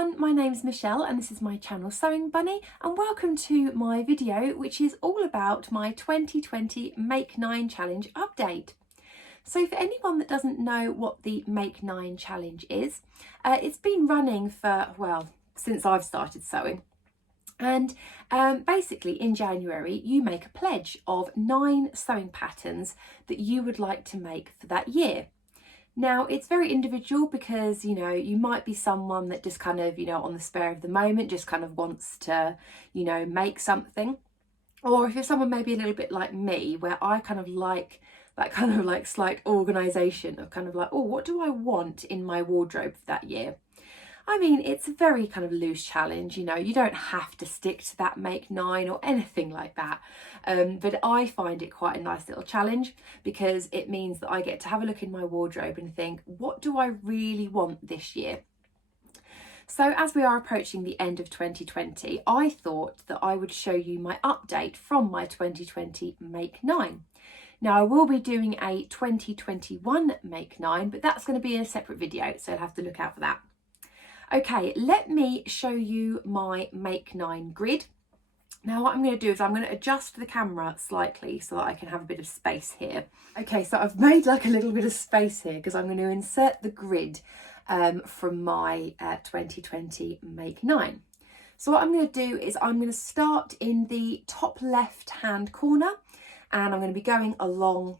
everyone, my name's Michelle and this is my channel Sewing Bunny, and welcome to my video which is all about my 2020 Make 9 challenge update. So for anyone that doesn't know what the Make 9 challenge is, it's been running for, well, since I've started sewing. And basically in January you make a pledge of 9 sewing patterns that you would like to make for that year. Now it's very individual because, you know, you might be someone that just kind of, you know, on the spur of the moment just kind of wants to, you know, make something. Or if you're someone maybe a little bit like me, where I kind of like that kind of like slight organisation of kind of like, oh, what do I want in my wardrobe for that year? I mean, it's a very kind of loose challenge, you know, you don't have to stick to that Make 9 or anything like that. But I find it quite a nice little challenge because it means that I get to have a look in my wardrobe and think, what do I really want this year? So as we are approaching the end of 2020, I thought that I would show you my update from my 2020 Make 9. Now I will be doing a 2021 Make 9, but that's going to be in a separate video, so you'll have to look out for that. Okay, let me show you my Make 9 grid. Now what I'm going to do is I'm going to adjust the camera slightly so that I can have a bit of space here. Okay, so I've made like a little bit of space here because I'm going to insert the grid from my 2020 Make 9. So what I'm going to do is I'm going to start in the top left hand corner and I'm going to be going along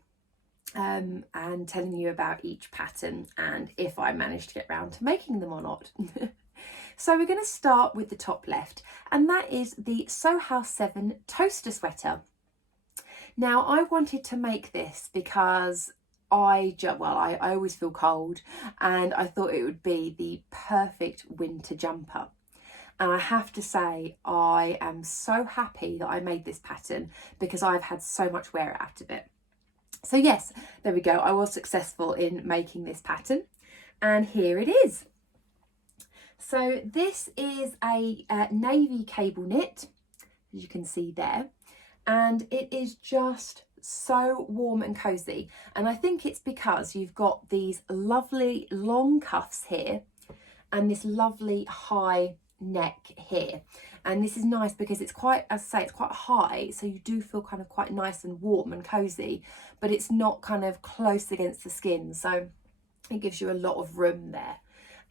and telling you about each pattern and if I manage to get round to making them or not. So we're going to start with the top left, and that is the Sew House 7 toaster sweater. Now I wanted to make this because I always feel cold and I thought it would be the perfect winter jumper. And I have to say, I am so happy that I made this pattern because I've had so much wear out of it. So yes, there we go. I was successful in making this pattern and here it is. So this is a navy cable knit, as you can see there, and it is just so warm and cozy. And I think it's because you've got these lovely long cuffs here and this lovely high neck here. And this is nice because it's quite, as I say, it's quite high, so you do feel kind of quite nice and warm and cozy, but it's not kind of close against the skin, so it gives you a lot of room there.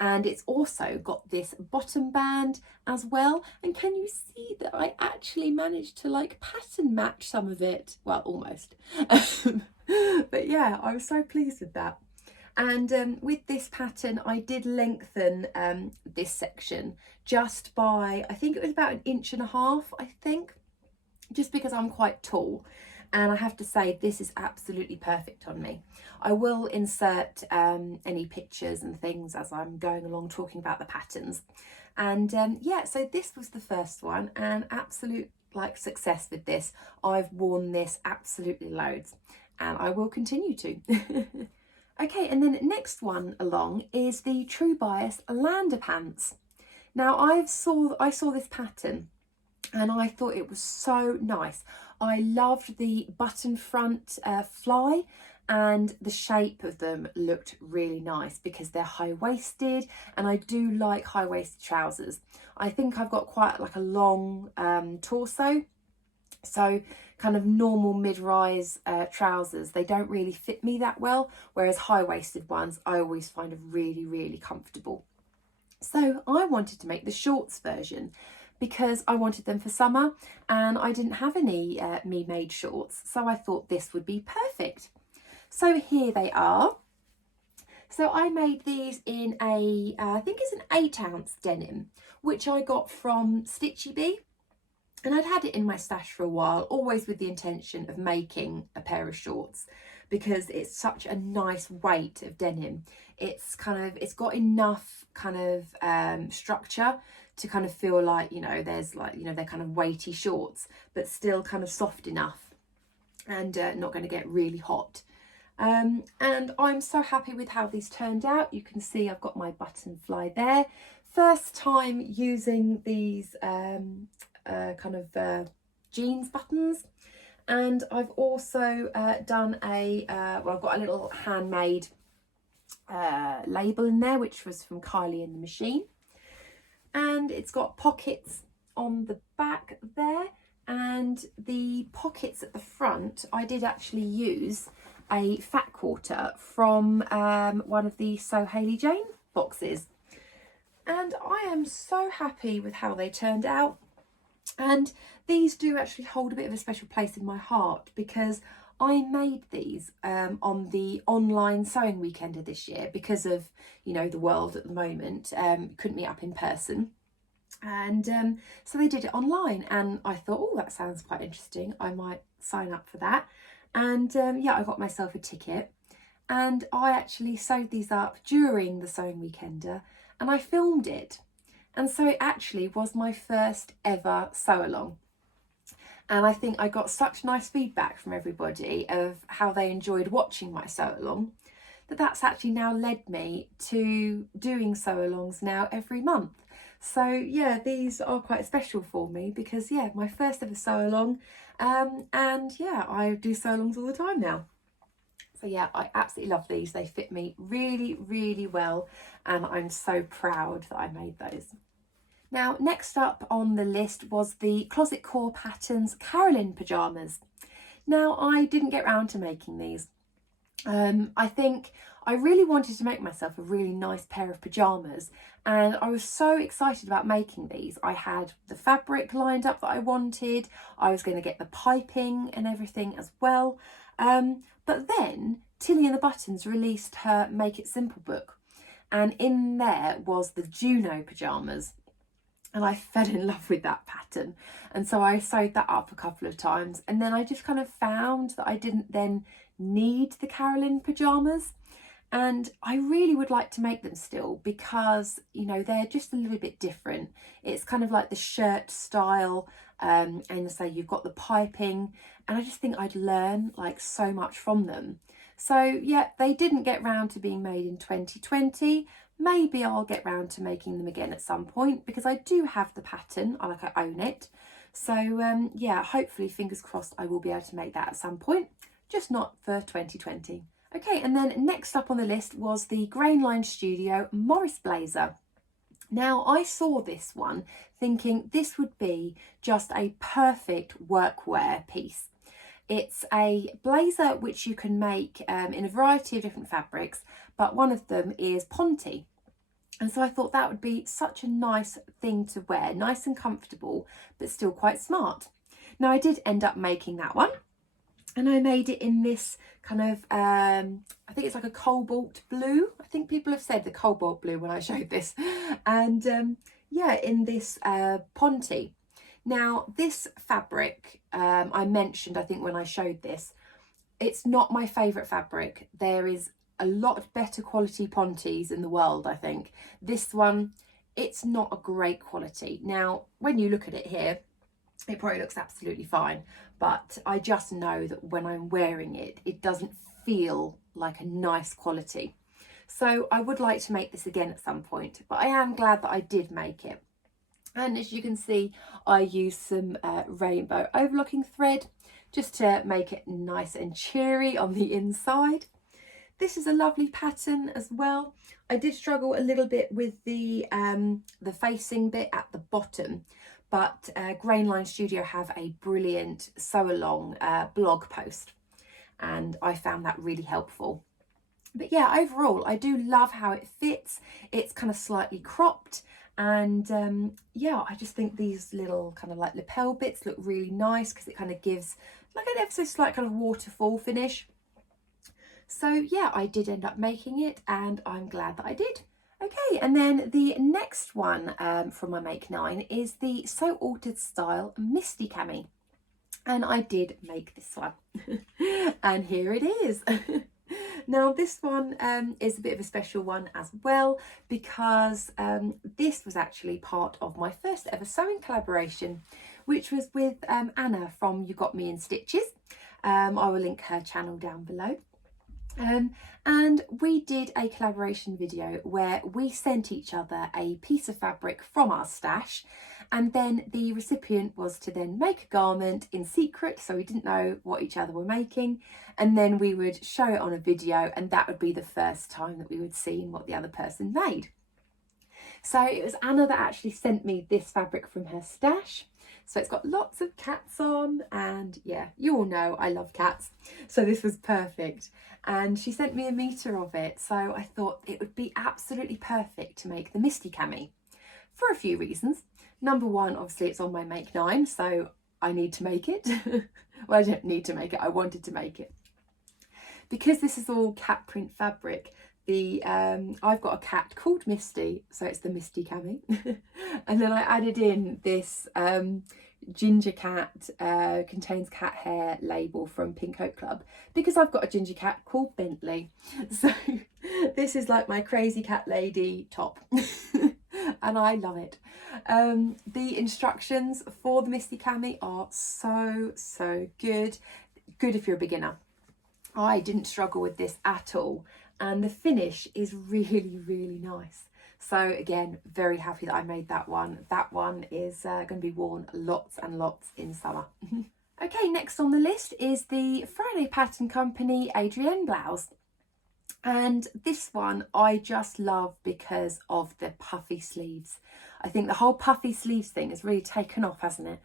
And it's also got this bottom band as well, and can you see that I actually managed to like pattern match some of it? Well, almost. But yeah, I was so pleased with that. And with this pattern I did lengthen this section just by, I think it was about 1.5 inches, I think, just because I'm quite tall. And I have to say, this is absolutely perfect on me. I will insert any pictures and things as I'm going along talking about the patterns. And yeah, so this was the first one, and absolute like success with this. I've worn this absolutely loads and I will continue to. Okay, and then next one along is the True Bias Lander pants. Now I saw this pattern and I thought it was so nice. I loved the button front fly, and the shape of them looked really nice because they're high-waisted, and I do like high-waisted trousers. I think I've got quite like a long torso, so kind of normal mid-rise trousers, they don't really fit me that well, whereas high-waisted ones I always find are really, really comfortable. So I wanted to make the shorts version because I wanted them for summer and I didn't have any me-made shorts, so I thought this would be perfect. So here they are. So I made these in a, I think it's an 8-ounce denim, which I got from Stitchy Bee. And I'd had it in my stash for a while, always with the intention of making a pair of shorts because it's such a nice weight of denim. It's got enough kind of structure to kind of feel like, you know, there's like, you know, they're kind of weighty shorts, but still kind of soft enough and not going to get really hot. And I'm so happy with how these turned out. You can see I've got my button fly there. First time using these kind of jeans buttons, and I've also done a well, I've got a little handmade label in there which was from Kylie and the Machine. and it's got pockets on the back there, and the pockets at the front I did actually use a fat quarter from one of the So Hayley Jane boxes, and I am so happy with how they turned out. And these do actually hold a bit of a special place in my heart because I made these on the online sewing weekend of this year because of, you know, the world at the moment, couldn't meet up in person. And so they did it online, and I thought, oh, that sounds quite interesting, I might sign up for that. And yeah, I got myself a ticket, and I actually sewed these up during the sewing weekender, and I filmed it. And so it actually was my first ever sew along. And I think I got such nice feedback from everybody of how they enjoyed watching my sew along, that that's actually now led me to doing sew alongs now every month. So yeah, these are quite special for me because yeah, my first ever sew along, and yeah, I do sew alongs all the time now. So yeah, I absolutely love these. They fit me really, really well, and I'm so proud that I made those. Now, next up on the list was the Closet Core Patterns Carolyn pajamas. Now, I didn't get round to making these. I think I really wanted to make myself a really nice pair of pajamas, and I was so excited about making these. I had the fabric lined up that I wanted. I was going to get the piping and everything as well. But then Tilly and the Buttons released her Make It Simple book, and in there was the Juno pajamas. And I fell in love with that pattern, and so I sewed that up a couple of times, and then I just kind of found that I didn't then need the Carolyn pajamas, and I really would like to make them still because, you know, they're just a little bit different. It's kind of like the shirt style, and so you've got the piping, and I just think I'd learn like so much from them. So yeah, they didn't get round to being made in 2020. Maybe I'll get round to making them again at some point because I do have the pattern, I own it. So yeah, hopefully, fingers crossed, I will be able to make that at some point, just not for 2020. Okay, and then next up on the list was the Grainline Studio Morris blazer. Now, I saw this one thinking this would be just a perfect workwear piece. It's a blazer which you can make in a variety of different fabrics, but one of them is Ponte. And so I thought that would be such a nice thing to wear, nice and comfortable, but still quite smart. Now, I did end up making that one, and I made it in this kind of, I think it's like a cobalt blue. I think people have said the cobalt blue when I showed this. And yeah, in this Ponte. Now, this fabric, I mentioned, I think when I showed this, it's not my favourite fabric. There is a lot better quality Pontes in the world, I think. This one, it's not a great quality. Now, when you look at it here, it probably looks absolutely fine, but I just know that when I'm wearing it, it doesn't feel like a nice quality. So I would like to make this again at some point, but I am glad that I did make it. And as you can see, I used some rainbow overlocking thread just to make it nice and cheery on the inside. This is a lovely pattern as well. I did struggle a little bit with the facing bit at the bottom, but Grainline Studio have a brilliant sew along blog post, and I found that really helpful. But yeah, overall, I do love how it fits. It's kind of slightly cropped, and yeah, I just think these little kind of like lapel bits look really nice because it kind of gives like an ever so slight kind of waterfall finish. So yeah, I did end up making it, and I'm glad that I did. Okay, and then the next one from my Make 9 is the So Altered Style Misty Cami. And I did make this one. And here it is. Now, this one is a bit of a special one as well, because this was actually part of my first ever sewing collaboration, which was with Anna from You Got Me in Stitches. I will link her channel down below. And we did a collaboration video where we sent each other a piece of fabric from our stash, and then the recipient was to then make a garment in secret, so we didn't know what each other were making, and then we would show it on a video, and that would be the first time that we would see what the other person made. So it was Anna that actually sent me this fabric from her stash. So it's got lots of cats on, and yeah, you all know I love cats. So this was perfect. And she sent me a metre of it. So I thought it would be absolutely perfect to make the Misty cami for a few reasons. Number one, obviously it's on my Make 9, so I need to make it. Well, I don't need to make it, I wanted to make it. Because this is all cat print fabric, I've got a cat called Misty, so it's the Misty cami. And then I added in this ginger cat contains cat hair label from Pink Oak Club, because I've got a ginger cat called Bentley. So this is like my crazy cat lady top. And I love it. The instructions for the Misty cami are so good. Good if you're a beginner. I didn't struggle with this at all, and the finish is really nice. So again, very happy that I made that one. That one is going to be worn lots and lots in summer. Okay, next on the list is the Friday Pattern Company Adrienne blouse. And this one I just love because of the puffy sleeves. I think the whole puffy sleeves thing has really taken off, hasn't it?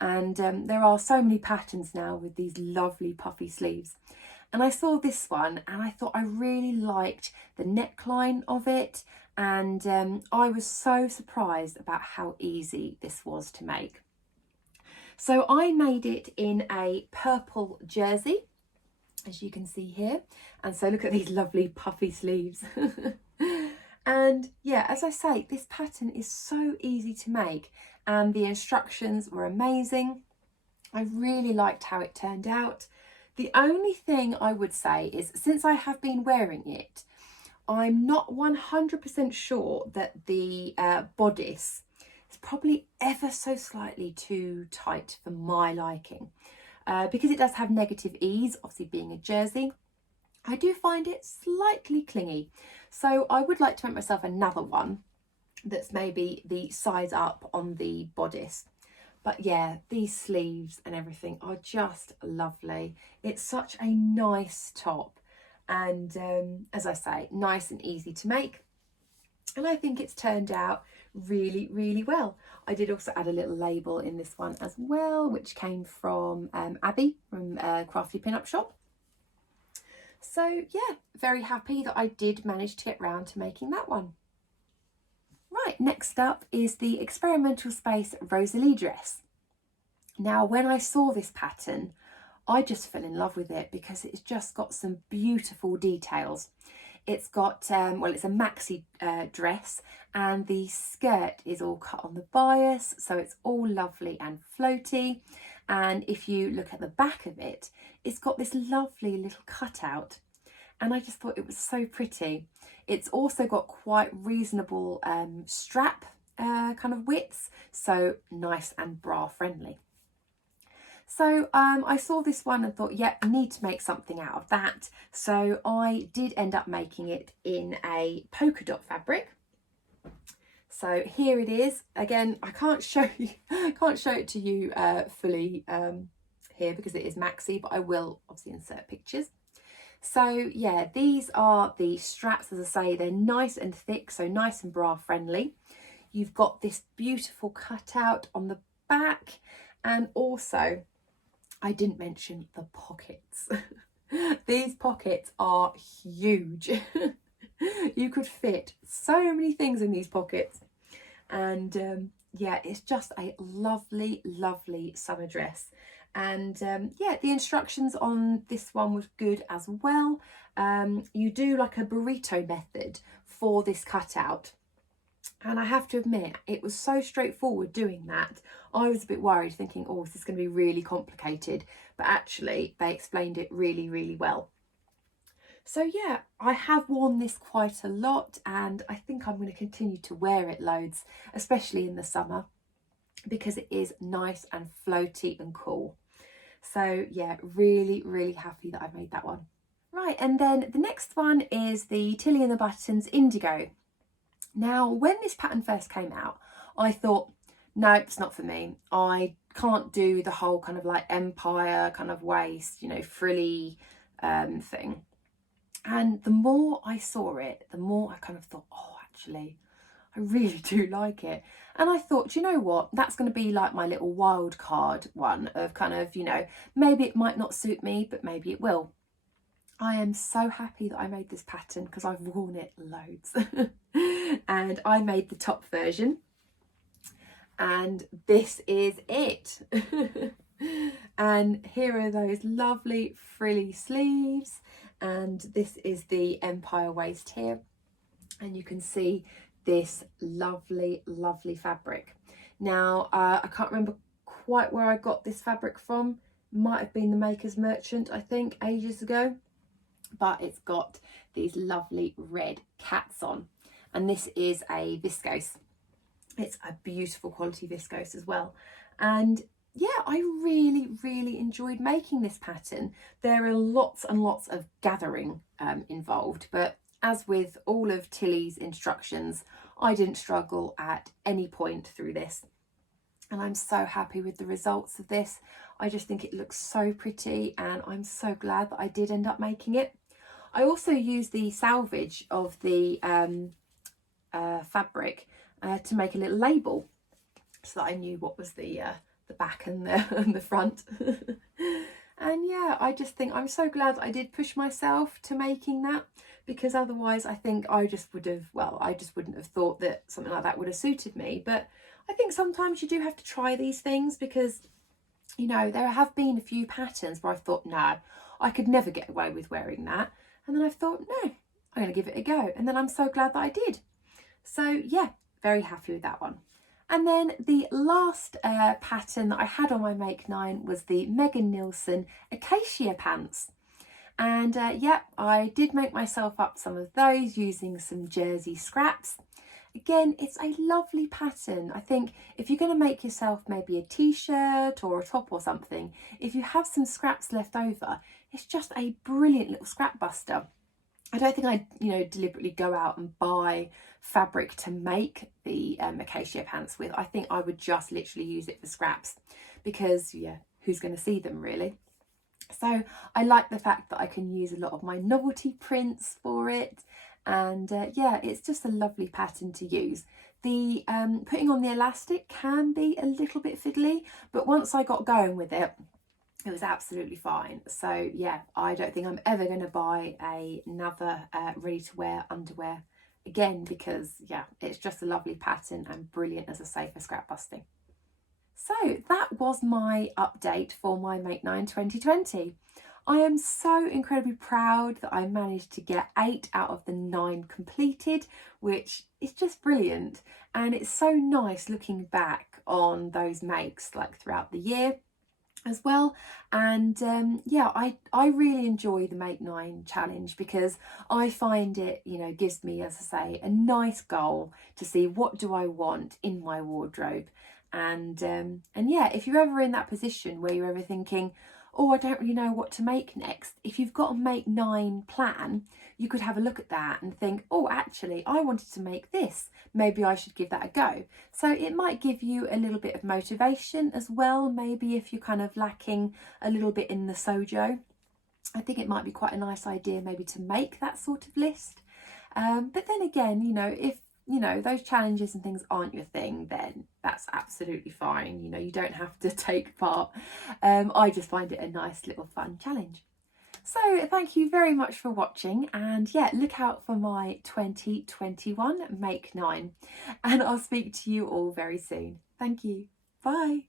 And there are so many patterns now with these lovely puffy sleeves. And I saw this one and I thought I really liked the neckline of it. And I was so surprised about how easy this was to make. So I made it in a purple jersey, as you can see here. And so look at these lovely puffy sleeves. And yeah, as I say, this pattern is so easy to make and the instructions were amazing. I really liked how it turned out. The only thing I would say is, since I have been wearing it, I'm not 100% sure that the bodice is probably ever so slightly too tight for my liking. Because it does have negative ease, obviously being a jersey, I do find it slightly clingy. So I would like to make myself another one that's maybe the size up on the bodice. But yeah, these sleeves and everything are just lovely. It's such a nice top, and as I say, nice and easy to make. And I think it's turned out really well. I did also add a little label in this one as well, which came from Abby from Crafty Pinup Shop. So yeah, very happy that I did manage to get round to making that one. Right, next up is the Experimental Space Rosalie dress. Now, when I saw this pattern, I just fell in love with it because it's just got some beautiful details. It's got, well, it's a maxi dress, and the skirt is all cut on the bias, so it's all lovely and floaty. And if you look at the back of it, it's got this lovely little cutout, and I just thought it was so pretty. It's also got quite reasonable strap kind of widths, so nice and bra friendly. So I saw this one and thought, yep, need to make something out of that. So I did end up making it in a polka dot fabric. So here it is. Again, I can't show it to you fully here because it is maxi, but I will obviously insert pictures. So yeah, these are the straps. As I say, they're nice and thick, so nice and bra friendly. You've got this beautiful cutout on the back, and also I didn't mention the pockets. These pockets are huge. You could fit so many things in these pockets. And yeah, it's just a lovely summer dress. And yeah, the instructions on this one was good as well. You do like a burrito method for this cutout. And I have to admit, it was so straightforward doing that. I was a bit worried, thinking, oh, this is going to be really complicated. But actually, they explained it really well. So yeah, I have worn this quite a lot, and I think I'm going to continue to wear it loads, especially in the summer, because it is nice and floaty and cool. So yeah, really happy that I made that one. Right, and then the next one is the Tilly and the Buttons Indigo. Now, when this pattern first came out, I thought, no, it's not for me. I can't do the whole kind of like empire kind of waist, you know, frilly thing. And the more I saw it, the more I kind of thought, oh, actually, I really do like it. And I thought, you know what, that's going to be like my little wild card one of kind of, you know, maybe it might not suit me, but maybe it will. I am so happy that I made this pattern because I've worn it loads. And I made the top version. And this is it. And here are those lovely frilly sleeves. And this is the empire waist here. And you can see this lovely, lovely fabric. Now, I can't remember quite where I got this fabric from. Might have been the Maker's Merchant, I think, ages ago. But it's got these lovely red cats on. And this is a viscose. It's a beautiful quality viscose as well. And yeah, I really, really enjoyed making this pattern. There are lots and lots of gathering involved, but as with all of Tilly's instructions, I didn't struggle at any point through this. And I'm so happy with the results of this. I just think it looks so pretty, and I'm so glad that I did end up making it. I also used the salvage of the fabric to make a little label so that I knew what was the back and the front. And yeah, I just think I'm so glad that I did push myself to making that, because otherwise I think I just wouldn't have thought that something like that would have suited me. But I think sometimes you do have to try these things, because, you know, there have been a few patterns where I thought, no, I could never get away with wearing that. And then I thought, no, I'm going to give it a go. And then I'm so glad that I did. So yeah, very happy with that one. And then the last pattern that I had on my Make 9 was the Megan Nielsen Acacia pants. And yeah, I did make myself up some of those using some jersey scraps. Again, it's a lovely pattern. I think if you're going to make yourself maybe a t-shirt or a top or something, if you have some scraps left over, it's just a brilliant little scrap buster. I don't think I'd, you know, deliberately go out and buy fabric to make the acacia pants with. I think I would just literally use it for scraps, because yeah, who's going to see them really? So I like the fact that I can use a lot of my novelty prints for it. And yeah, it's just a lovely pattern to use. The putting on the elastic can be a little bit fiddly, but once I got going with it, it was absolutely fine. So yeah, I don't think I'm ever going to buy another ready to wear underwear again, because yeah, it's just a lovely pattern and brilliant, as I say, for scrap busting. So that was my update for my Make 9 2020. I am so incredibly proud that I managed to get 8 out of the 9 completed, which is just brilliant. And it's so nice looking back on those makes like throughout the year as well. And yeah, I really enjoy the Make 9 challenge, because I find it, you know, gives me, as I say, a nice goal to see what do I want in my wardrobe. And yeah, if you're ever in that position where you're ever thinking, oh, I don't really know what to make next, if you've got a Make 9 plan, you could have a look at that and think, oh, actually, I wanted to make this. Maybe I should give that a go. So it might give you a little bit of motivation as well. Maybe if you're kind of lacking a little bit in the sojo, I think it might be quite a nice idea maybe to make that sort of list. But then again, you know, if those challenges and things aren't your thing, then that's absolutely fine. You know, you don't have to take part. I just find it a nice little fun challenge. So thank you very much for watching, and yeah, look out for my 2021 Make 9, and I'll speak to you all very soon. Thank you. Bye.